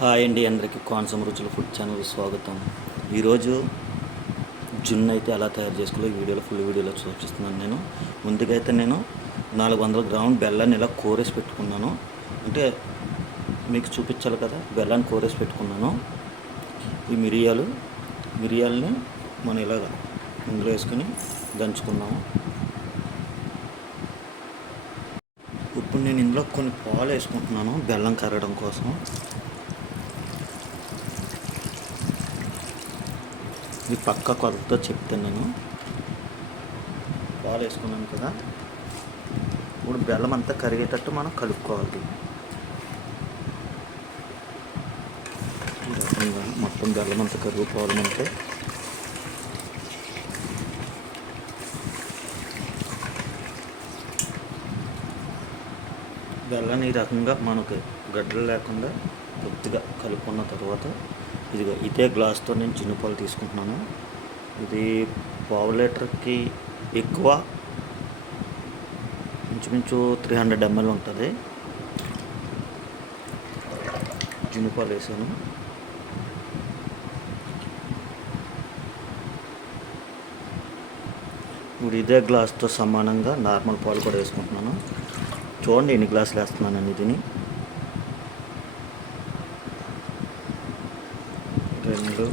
Hi అండి అందరికీ కోనసమ రుచుల ఫుడ్ ఛానల్ స్వాగతం. ఈరోజు జున్ను అయితే ఎలా తయారు చేసుకోవాలో ఈ వీడియోలో ఫుల్ వీడియోలో చూపిస్తున్నాను నేను. ముందుగా అయితే నేను నాలుగు వందల గ్రాముల బెల్లాన్ని ఇలా కోరేసి పెట్టుకున్నాను. అంటే మీకు చూపించాలి కదా బెల్లాన్ని కోరేసి పెట్టుకున్నాను. ఈ మిరియాలు మిరియాలని మనం ఇలాగ ఇందులో వేసుకొని దంచుకున్నాము. ఇప్పుడు నేను ఇందులో కొన్ని పాలు వేసుకుంటున్నాను బెల్లం కరగడం కోసం. ఇది పక్క కొలతతో చెప్తాను నేను. పాలు వేసుకున్నాను కదా. ఇప్పుడు బెల్లం అంతా కరిగేటట్టు మనం కలుపుకోవాలి. రకంగా మొత్తం బెల్లం అంతా కరిగిపోవాలి మనకి. బెల్లాన్ని ఈ రకంగా మనకి గడ్డలు లేకుండా కొద్దిగా కలుపుకున్న తర్వాత ఇదిగో ఇదే గ్లాస్తో నేను చిన్నపాలు తీసుకుంటున్నాను. ఇది పావు లీటర్కి ఎక్కువ ఇంచుమించు త్రీ హండ్రెడ్ ఎంఎల్ ఉంటుంది. జునుపాలు వేసాను. ఇప్పుడు ఇదే గ్లాస్తో సమానంగా నార్మల్ పాలు కూడా వేసుకుంటున్నాను. చూడండి ఎన్ని గ్లాసులు వేస్తున్నాను దీన్ని. రెండు.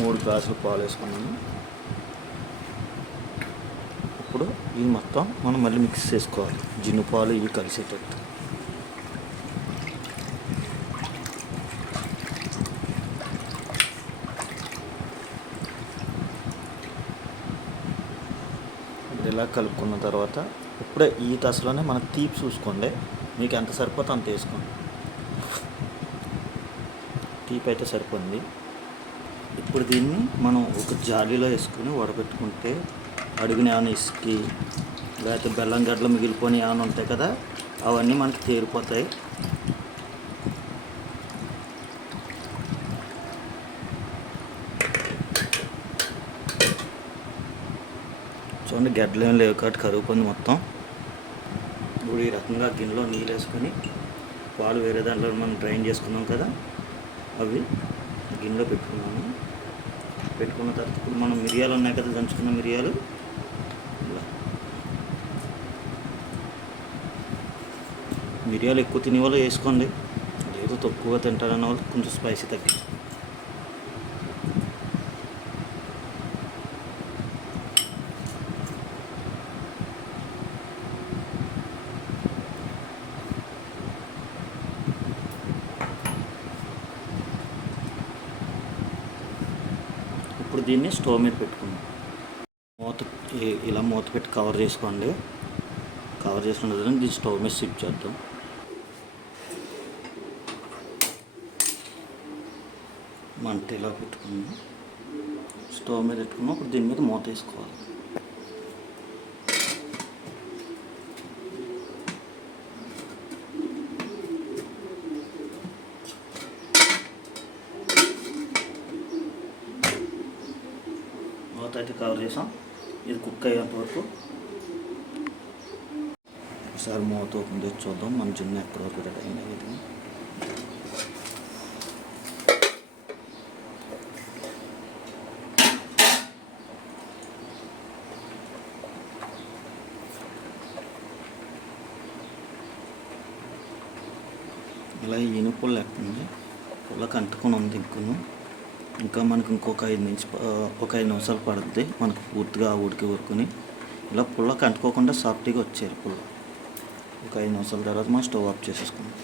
మూడు గ్లాసులు పాలు వేసుకున్నాను ఇప్పుడు ఇవి మొత్తం మనం మళ్ళీ మిక్స్ చేసుకోవాలి. జిన్ను పాలు ఇవి కలిసేటట్టు. ఇలా కలుపుకున్న తర్వాత ఇప్పుడే ఈ దశలోనే మనం తీపి చూసుకోండి. మీకు ఎంత సరిపోతే అంత వేసుకోండి. తీపి అయితే సరిపోయింది. ఇప్పుడు దీన్ని మనం ఒక జాలీలో వేసుకుని వడపెట్టుకుంటే అడుగున ఏమైనా ఇసుకి లేకపోతే బెల్లం గడ్డలు మిగిలిపోయి ఏమైనా ఉంటాయి కదా అవన్నీ మనకి తేరిపోతాయి చూడండి గడ్డలు ఏం లేవు కాబట్టి కరుగుపోయింది మొత్తం. ఇప్పుడు ఈ రకంగా గిన్నెలో నీళ్ళు వేసుకొని పాలు వేరే దాంట్లో మనం డ్రైన్ చేసుకున్నాం కదా అవి గిన్నెలో పెట్టుకున్నాము. పెట్టుకున్న తర్వాత ఇప్పుడు మనం మిరియాలు ఉన్నాయి కదా దంచుకున్న మిరియాలు. ఇలా. మిరియాలు ఎక్కువ తినే వాళ్ళు వేసుకోండి. లేదు తక్కువగా తింటారన్న వాళ్ళు కొంచెం స్పైసీ తగ్గి. ఇప్పుడు దీన్ని స్టవ్ మీద పెట్టుకుందాం. మూత ఇలా మూత పెట్టి కవర్ చేసుకోండి. కవర్ చేసుకున్న తర్వాత దీన్ని స్టవ్ మీద షిఫ్ట్ చేద్దాం. మంట ఇలా పెట్టుకుందాం. స్టవ్ మీద పెట్టుకున్నాం. ఇప్పుడు దీని మీద మూత వేసుకోవాలి. మూత అయితే కవర్ చేసాం ఇది కుక్ అయ్యేంత వరకు. ఒకసారి మూత ఓపెన్ చేసి చూద్దాం. మన జిన్న ఎక్కడ వరకు రెడీ అయింది ఇది ఇలా ఇనుపులు పుల్ల పుల్లకి అంటుకొని ఉంది ఇంకొను ఇంకా మనకు ఇంకొక ఐదు నుంచి ఒక ఐదు నిమిషాలు పడుతుంది మనకు పూర్తిగా ఉడికి ఊరుకుని. ఇలా పుల్లకి అంటుకోకుండా సాఫ్ట్గా వచ్చేయాలి పుల్ల. ఒక ఐదు నిమిషాల తర్వాత మనం స్టవ్ ఆఫ్ చేసేసుకుందాం.